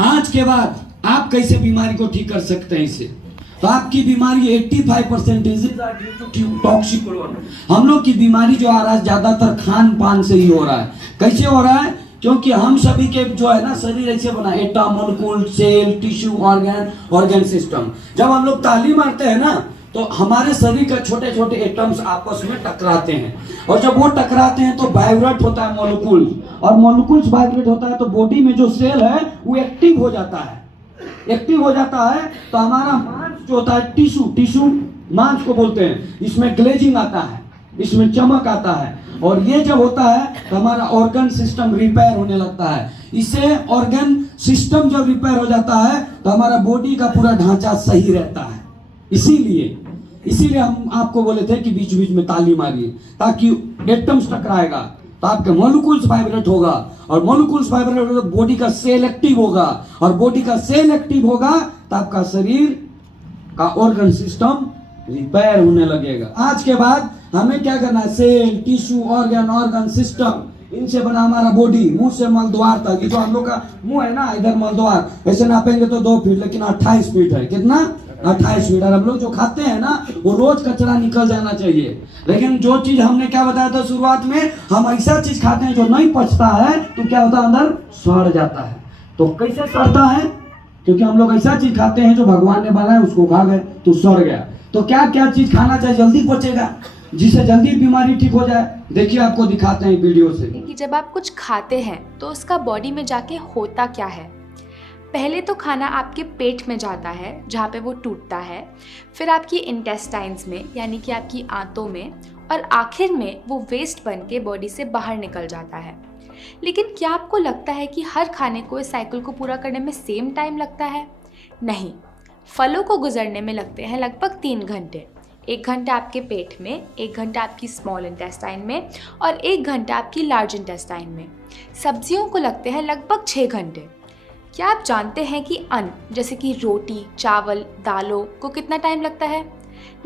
आज के बाद आप कैसे बीमारी को ठीक कर सकते हैं इसे? तो आपकी बीमारी 85% टॉक्सिक। हम लोग की बीमारी जो आ रहा है ज्यादातर खान पान से ही हो रहा है। कैसे हो रहा है? क्योंकि हम सभी के जो है ना शरीर ऐसे बना, atom, molecule, cell, tissue, organ system. जब हम लोग ताली मारते हैं ना तो हमारे शरीर के छोटे छोटे एटम्स आपस में टकराते हैं, और जब वो टकराते हैं तो वाइब्रेट होता है मॉलिक्यूल, और मॉलिक्यूल्स वाइब्रेट होता है तो बॉडी में जो सेल है वो एक्टिव हो जाता है। एक्टिव हो जाता है तो हमारा मांस जो होता है, टिश्यू मांस को बोलते हैं, इसमें ग्लेजिंग आता है, इसमें चमक आता है, और ये जब होता है तो हमारा ऑर्गन सिस्टम रिपेयर होने लगता है। इससे ऑर्गन सिस्टम जब रिपेयर हो जाता है तो हमारा बॉडी का पूरा ढांचा सही रहता है। इसीलिए हम आपको बोले थे कि बीच बीच में ताली मारिए, ताकि एटम्स टकराएगा तो आपके मॉलिक्यूल्स वाइब्रेट होगा, और मॉलिक्यूल्स वाइब्रेट होगा तो बॉडी का सेल एक्टिव होगा, और बॉडी का सेल एक्टिव होगा तो आपका शरीर का ऑर्गन सिस्टम रिपेयर होने लगेगा। आज के बाद हमें क्या करना है? सेल, टिश्यू, ऑर्गन सिस्टम, इनसे बना हमारा बॉडी। मुंह से मलद्वार तक, ये जो हम लोग का मुंह है ना, इधर मलद्वार, ऐसे नापेंगे तो 2 फीट, लेकिन 28 फीट है। कितना? 28 फीट। और हम लोग जो खाते हैं ना वो रोज कचरा निकल जाना चाहिए, लेकिन जो चीज हमने क्या बताया था शुरुआत में, हम ऐसा चीज खाते हैं जो नहीं पचता है तो क्या होता है? अंदर सड़ जाता है। तो कैसे सड़ता है? क्योंकि हम लोग ऐसा चीज खाते हैं जो भगवान ने बनाया, उसको खा गए तो सड़ गया। तो क्या क्या चीज खाना चाहिए जल्दी पचेगा, जिससे जल्दी बीमारी ठीक हो जाए? देखिए आपको दिखाते हैं वीडियो से कि जब आप कुछ खाते हैं तो उसका बॉडी में जाके होता क्या है। पहले तो खाना आपके पेट में जाता है जहाँ पे वो टूटता है, फिर आपकी इंटेस्टाइन्स में यानी कि आपकी आंतों में, और आखिर में वो वेस्ट बन के बॉडी से बाहर निकल जाता है। लेकिन क्या आपको लगता है कि हर खाने को इस साइकिल को पूरा करने में सेम टाइम लगता है? नहीं, फलों को गुजरने में लगते हैं लगभग 3 घंटे। 1 घंटा आपके पेट में, 1 घंटा आपकी स्मॉल इंटेस्टाइन में, और 1 घंटा आपकी लार्ज इंटेस्टाइन में। सब्जियों को लगते हैं लगभग 6 घंटे। क्या आप जानते हैं कि अन्न जैसे कि रोटी, चावल, दालों को कितना टाइम लगता है?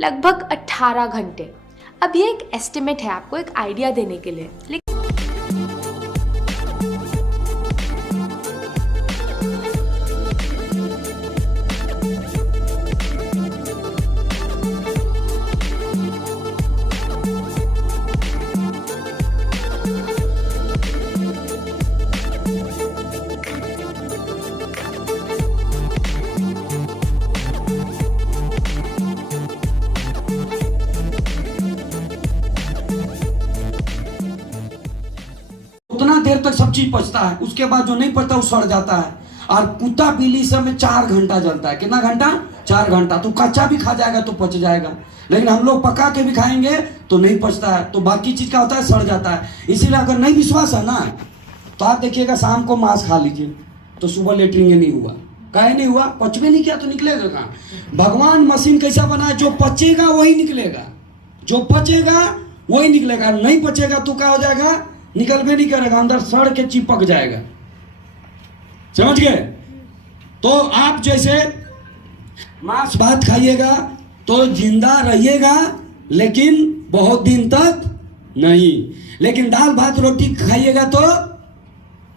लगभग 18 घंटे। अब ये एक एस्टिमेट है, आपको एक आइडिया देने के लिए। उतना देर तक सब चीज पचता है, उसके बाद जो नहीं पचता वो सड़ जाता है। और कुत्ता बिल्ली सब में 4 घंटा जलता है। कितना घंटा? 4 घंटा। तो कच्चा भी खा जाएगा तो पच जाएगा, लेकिन हम लोग पका के भी खाएंगे तो नहीं पचता है, तो बाकी चीज क्या होता है? सड़ जाता है। इसीलिए अगर नहीं विश्वास है ना तो आप देखिएगा, शाम को मांस खा लीजिए तो सुबह लेटरिन नहीं हुआ। काहे नहीं हुआ? पचवे नहीं किया तो निकलेगा कहाँ? भगवान मशीन कैसा बनाए? जो पचेगा वही निकलेगा, जो पचेगा वही निकलेगा, नहीं पचेगा तो क्या हो जाएगा? निकल भी नहीं करेगा, अंदर सड़ के चिपक जाएगा। समझ गए? तो आप जैसे मांस भात खाइएगा तो जिंदा रहिएगा, लेकिन बहुत दिन तक नहीं। लेकिन दाल भात रोटी खाइएगा तो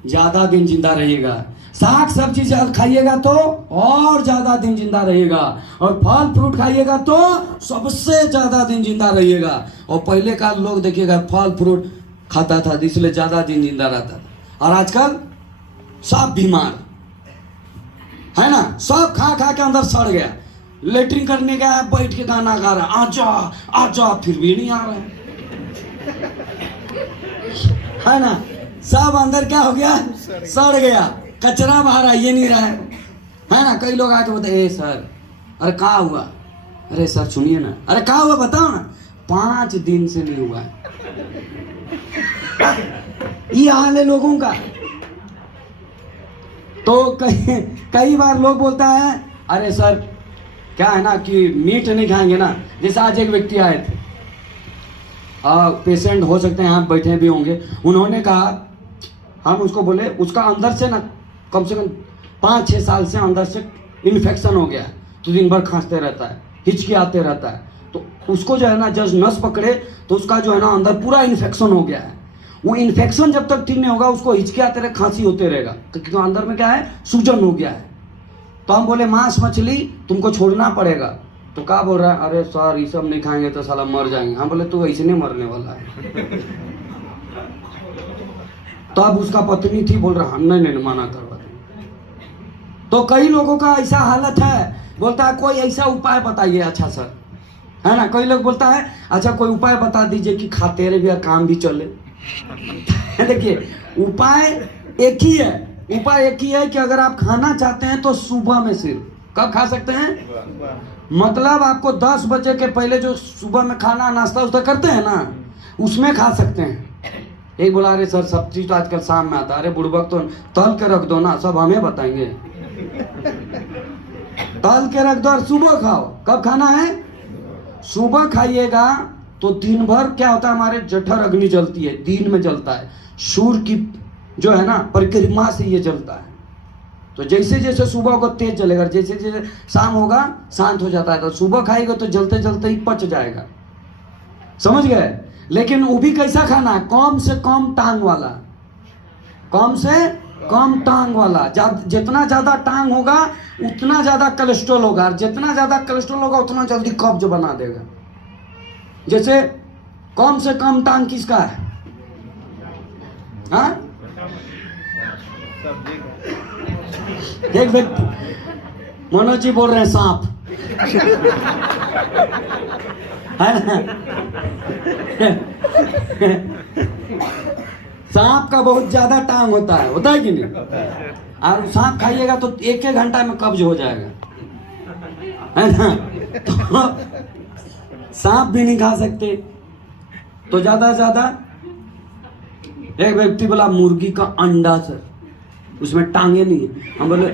ज्यादा दिन जिंदा रहिएगा। साग सब्जी खाइएगा तो और ज्यादा दिन जिंदा रहेगा, और फल फ्रूट खाइएगा तो सबसे ज्यादा दिन जिंदा रहेगा। और पहले का लोग देखिएगा फल फ्रूट खाता था इसलिए ज्यादा दिन जिंदा रहता था, और आजकल सब बीमार है ना, सब खा खा के अंदर सड़ गया। लेटरिन करने गया, बैठ के गाना गा रहा, आजा आजा, फिर भी नहीं आ रहा है ना। सब अंदर क्या हो गया? सड़ गया, कचरा बाहर आ ये नहीं रहा है ना। कई लोग आके बोलते ए सर, अरे क्या हुआ? अरे सर सुनिए ना, अरे क्या हुआ बताओ ना। 5 दिन से नहीं हुआ है। ये हाल है लोगों का। तो कई बार लोग बोलता है अरे सर क्या है ना कि मीट नहीं खाएंगे ना। जैसे आज एक व्यक्ति आए थे, पेशेंट हो सकते हैं यहाँ बैठे भी होंगे, उन्होंने कहा, हम उसको बोले उसका अंदर से ना कम से कम 5-6 साल से अंदर से इन्फेक्शन हो गया है, तो दिन भर खांसते रहता है, हिचकियाते रहता है। तो उसको जो है ना जब नस पकड़े तो उसका जो है ना अंदर पूरा इन्फेक्शन हो गया है। वो इन्फेक्शन जब तक ठीक नहीं होगा उसको हिचके आते रहे, खांसी होते रहेगा, क्योंकि तो अंदर में क्या है, सूजन हो गया है। तो हम बोले मांस मछली तुमको छोड़ना पड़ेगा। तो क्या बोल रहा है, अरे सर ये सब नहीं खाएंगे तो साला मर जाएंगे। हम बोले तू ऐसे नहीं मरने वाला है। तो अब उसका पत्नी थी, बोल रहा नहीं नहीं मना करवा दें। तो कई लोगों का ऐसा हालत है, बोलता है कोई ऐसा उपाय बताइए अच्छा सर, है ना। कई लोग बोलता है अच्छा कोई उपाय बता दीजिए कि खाते रहे भी और काम भी चले। देखिए उपाय एक ही है, उपाय एक ही है कि अगर आप खाना चाहते हैं तो सुबह में सिर्फ, कब खा सकते हैं, मतलब आपको 10 बजे के पहले जो सुबह में खाना नाश्ता उस्ता करते हैं ना, उसमें खा सकते हैं। एक बोला अरे सर सब चीज तो आजकल शाम में आता है। अरे बुड़बक तो तल के रख दो ना, सब हमें बताएंगे। तल के रख दो और सुबह खाओ। कब खाना है, सुबह खाइएगा तो दिन भर क्या होता है, हमारे जठर अग्नि जलती है, दिन में जलता है, सूर्य की जो है ना परिक्रमा से ये जलता है। तो जैसे जैसे सुबह को तेज जलेगा, जैसे जैसे शाम होगा शांत हो जाता है। तो सुबह खाएगा तो जलते जलते ही पच जाएगा, समझ गए। लेकिन वो भी कैसा खाना है, कम से कम टांग वाला, कम से कम टांग वाला। जितना ज्यादा टांग होगा उतना ज्यादा कोलेस्ट्रॉल होगा, और जितना ज्यादा कोलेस्ट्रॉल होगा उतना जल्दी कब्ज बना देगा। जैसे कम से कम टांग किसका है, हाँ? एक व्यक्ति मनोज जी बोल रहे हैं सांप, है ना। सांप का बहुत ज्यादा टांग होता है कि नहीं। और सांप खाइएगा तो 1-1 घंटा में कब्ज हो जाएगा, है ना। तो सांप भी नहीं खा सकते। तो ज्यादा से ज्यादा एक व्यक्ति बोला मुर्गी का अंडा सर, उसमें टांगे नहीं है। हम बोले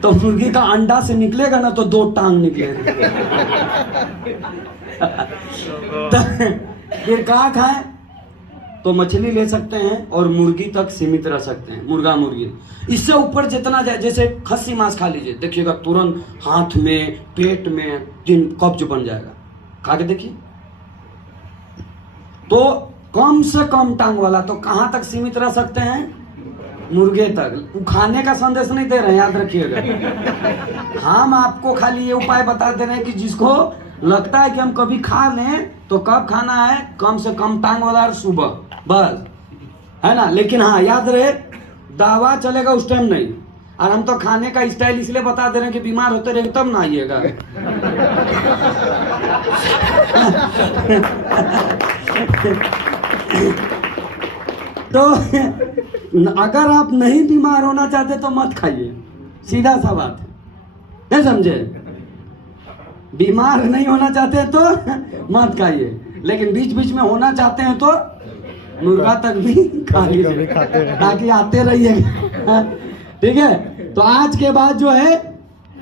तो मुर्गी का अंडा से निकलेगा ना तो 2 टांग निकलेगा। तो फिर कहाँ खाएं, तो मछली ले सकते हैं और मुर्गी तक सीमित रह सकते हैं, मुर्गा मुर्गी। इससे ऊपर जितना जाए, जैसे खस्सी मांस खा लीजिए, देखिएगा तुरंत हाथ में पेट में कब्ज बन जाएगा, खा के देखिए। तो कम से कम टांग वाला तो कहां तक सीमित रह सकते हैं, मुर्गे तक। खाने का संदेश नहीं दे रहे हैं, याद रखिएगा। हम आपको खाली ये उपाय बता दे रहे हैं कि जिसको लगता है कि हम कभी खा लें तो कब खाना है, कम से कम टांग वाला और सुबह, बस, है ना। लेकिन हाँ याद रहे, दावा चलेगा उस टाइम नहीं। और हम तो खाने का स्टाइल इसलिए बता दे रहे हैं कि बीमार होते रहे तब ना आइएगा। तो अगर आप नहीं बीमार होना चाहते तो मत खाइए, सीधा सा बात है, नहीं समझे। बीमार नहीं होना चाहते तो मत खाइए, लेकिन बीच बीच में होना चाहते हैं तो मुर्गा तक भी खा लीजिए, ताकि आते रहिएगा। ठीक है। तो आज के बाद जो है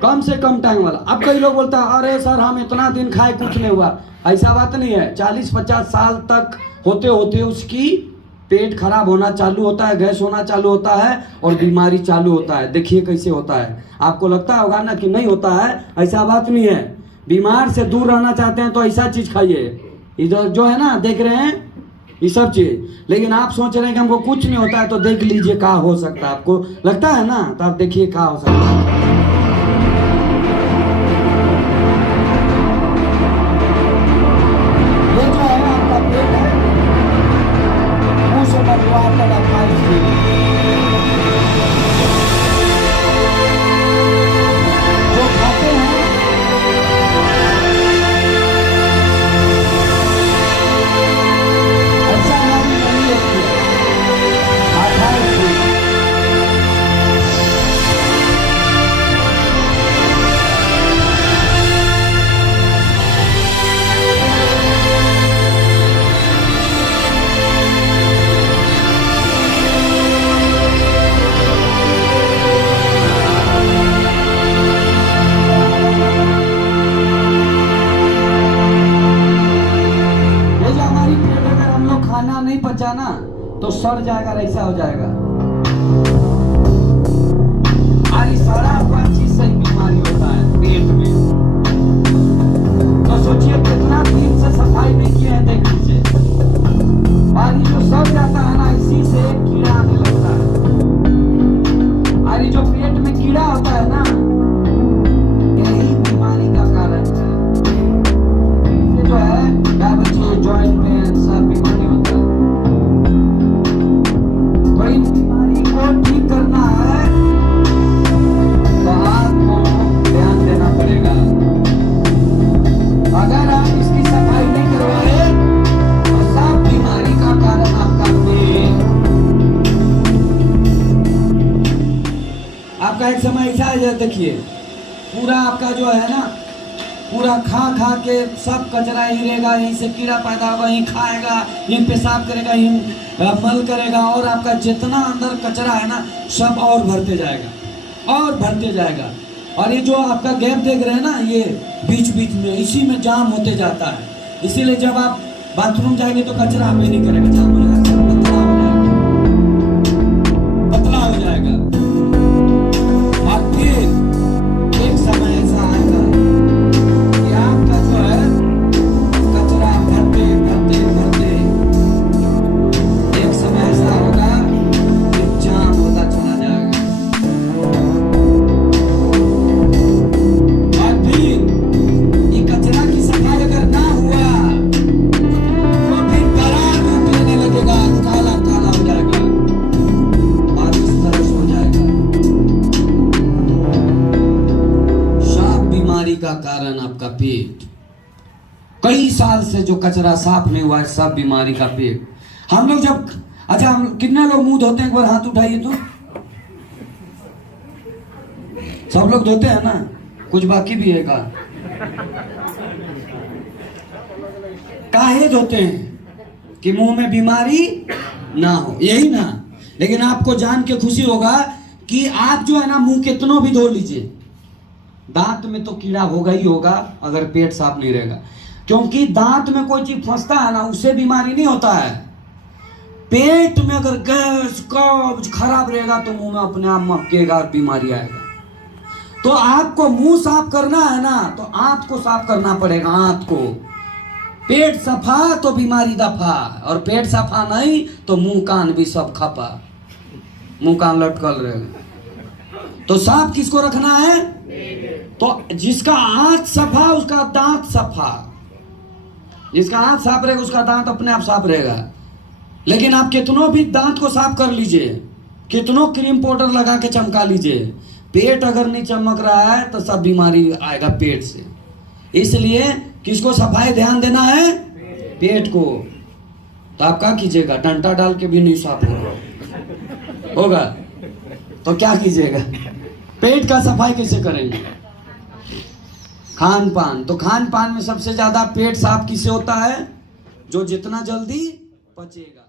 कम से कम टाइम वाला। अब कई लोग बोलता है अरे सर हम इतना दिन खाए कुछ नहीं हुआ, ऐसा बात नहीं है। 40-50 साल तक होते होते उसकी पेट खराब होना चालू होता है, गैस होना चालू होता है और बीमारी चालू होता है। देखिए कैसे होता है। आपको लगता होगा ना कि नहीं होता है, ऐसा बात नहीं है। बीमार से दूर रहना चाहते हैं तो ऐसा चीज खाइए, इधर जो है ना देख रहे हैं ये सब चीज। लेकिन आप सोच रहे हैं कि हमको कुछ नहीं होता है, तो देख लीजिए क्या हो सकता है। आपको लगता है ना, तो आप देखिए क्या हो सकता है। ये जो है आपका पेट है, मुंह से बलवार का 28 दिन जो खाते हैं ऐसा नहीं होती है। 28 दिन ये जो हमारी पेट अगर हम लोग खाना नहीं पचाना तो सड़ जाएगा, ऐसा हो जाएगा। और इस सड़ा हुआ चीज से बीमारी होता है पेट में। तो सोचिए कितना दिन से से सफाई नहीं किए हैं देख लीजिए, और ये जो सब जाता है ना इसी से कीड़ा आने लगता है। और ये जो पेट में कीड़ा होता है ना यही बीमारी का कारण है। ये जो है डायबिटीज, जॉइंट पेन, सब बीमारी होता है। तो इन बीमारी को ठीक करना है तो आपको ध्यान देना पड़ेगा। अगर आप इसकी सफाई नहीं करवाए तो सब बीमारी का कारण आपका पेट। आपका एक समय ऐसा आ जाए, देखिए पूरा आपका जो है ना पूरा खा खा के सब कचरा यहीं रहेगा, यहीं से कीड़ा पैदा होगा, यहीं खाएगा, यहीं पेशाब करेगा, यहीं मल करेगा, और आपका जितना अंदर कचरा है ना सब और भरते जाएगा और भरते जाएगा। और ये जो आपका गैप देख रहे हैं ना ये बीच बीच में इसी में जाम होते जाता है। इसीलिए जब आप बाथरूम जाएंगे तो कचरा हमें नहीं करेगा, जाम हो जाएगा, सब पतला हो जाएगा। और फिर एक समय ऐसा आएगा कि आपका जो है कचरा भरते भरते भरते एक समय ऐसा होगा कि जाम होता चला जाएगा। और फिर ये कचरा की सफाई अगर ना हुआ तो फिर बड़ा रूप लेने लगेगा, काला काला हो जाएगा और इस तरह से हो जाएगा। साफ बीमारी का कारण आपका पेट। कई साल से जो कचरा साफ नहीं हुआ है सब बीमारी का पेट। हम लोग जब अच्छा हम कितने लोग मुंह धोते हैं, एक बार हाथ उठाइए तो। सब लोग धोते हैं ना, कुछ बाकी भी है का? काहे धोते हैं कि मुंह में बीमारी ना हो, यही ना। लेकिन आपको जान के खुशी होगा कि आप जो है ना मुंह कितनों भी धो लीजिए, दांत में तो कीड़ा होगा ही होगा अगर पेट साफ नहीं रहेगा। क्योंकि दांत में कोई चीज फंसता है ना उससे बीमारी नहीं होता है। पेट में अगर गैस कब्ज खराब रहेगा तो मुंह में अपने आप महकेगा और बीमारी आएगा। तो आपको मुंह साफ करना है ना तो आंत को साफ करना पड़ेगा, आंत को। पेट सफा तो बीमारी दफा, और पेट सफा नहीं तो मुंह कान भी सब खपा, मुंह कान लटकल रहेगा। तो साफ किसको रखना है? तो जिसका आंत सफा उसका दांत सफा, जिसका आंत साफ रहेगा उसका दांत अपने आप साफ रहेगा। लेकिन आप कितनों भी दांत को साफ कर लीजिए, कितनों क्रीम पाउडर लगा के चमका लीजिए, पेट अगर नहीं चमक रहा है तो सब बीमारी आएगा पेट से। इसलिए किसको सफाई ध्यान देना है? पेट को। तो आप क्या कीजिएगा? डंडा डाल के भी नहीं साफ होगा तो क्या कीजिएगा? पेट का सफाई कैसे करेंगे? खान पान। तो खान पान में सबसे ज्यादा पेट साफ किससे होता है? जो जितना जल्दी पचेगा।